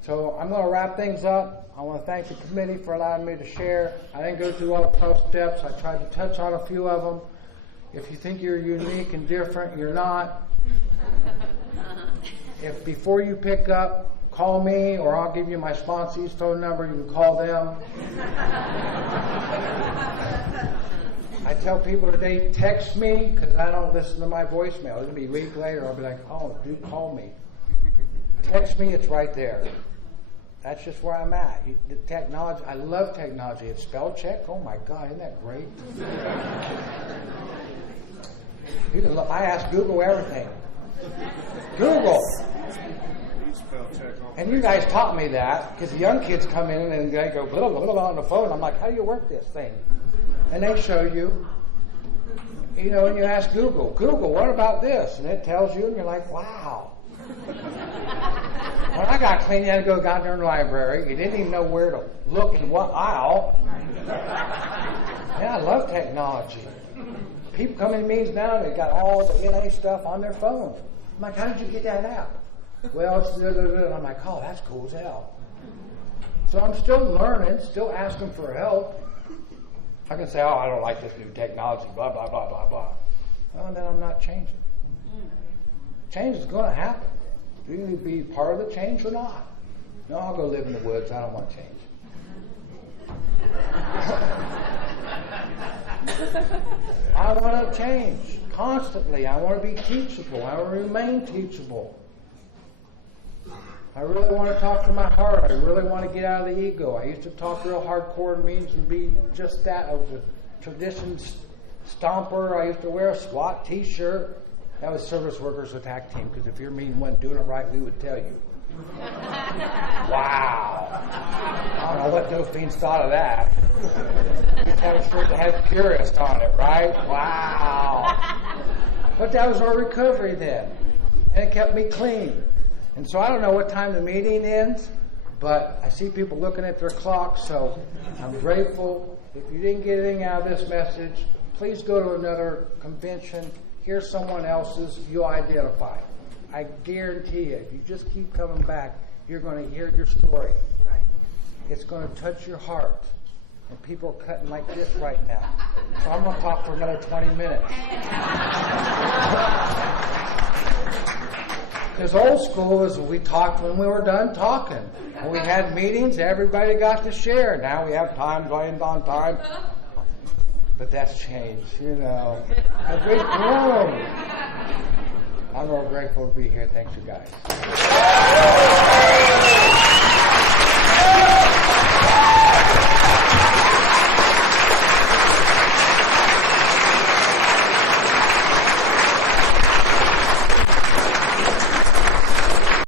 So I'm going to wrap things up. I want to thank the committee for allowing me to share. I didn't go through all the 12 steps. I tried to touch on a few of them. If you think you're unique and different, you're not. If before you pick up, call me, or I'll give you my sponsee's phone number. You can call them. I tell people today, text me, because I don't listen to my voicemail. It'll be a week later. I'll be like, oh, do call me. Text me, it's right there. That's just where I'm at. The technology, I love technology. It's spell check. Oh my God, isn't that great? I ask Google everything. Google. And you guys taught me that, because the young kids come in and they go blah, blah, blah on the phone. I'm like, how do you work this thing? And they show you. You know, and you ask Google, what about this? And it tells you, and you're like, wow. When I got clean, you had to go down there in the library. You didn't even know where to look in what aisle. Yeah, I love technology. People come in meetings now, and they've got all the NA stuff on their phone. I'm like, how did you get that app? Well, it's and I'm like, oh, that's cool as hell. So I'm still learning, still asking for help. I can say, oh, I don't like this new technology, blah, blah, blah, blah, blah. Well, then I'm not changing. Change is going to happen. You can be part of the change or not. No, I'll go live in the woods. I don't want to change. I want to change constantly. I want to be teachable. I want to remain teachable. I really want to talk from my heart. I really want to get out of the ego. I used to talk real hardcore in meetings and be just that. I was a tradition stomper. I used to wear a SWAT t-shirt. That was Service Workers Attack Team, because if your meeting wasn't doing it right, we would tell you. Wow. I don't know what those fiends thought of that. We had a shirt that had Purist on it, right? Wow. But that was our recovery then. And it kept me clean. And so I don't know what time the meeting ends, but I see people looking at their clocks, so I'm grateful. If you didn't get anything out of this message, please go to another convention. Hear someone else's, you'll identify. I guarantee you, if you just keep coming back, you're going to hear your story. Right. It's going to touch your heart. And people are cutting like this right now. So I'm going to talk for another 20 minutes. Because old school is we talked when we were done talking. When we had meetings, everybody got to share. Now we have time, going on time. But that's changed, you know. As we've grown. I'm real grateful to be here. Thanks, you guys.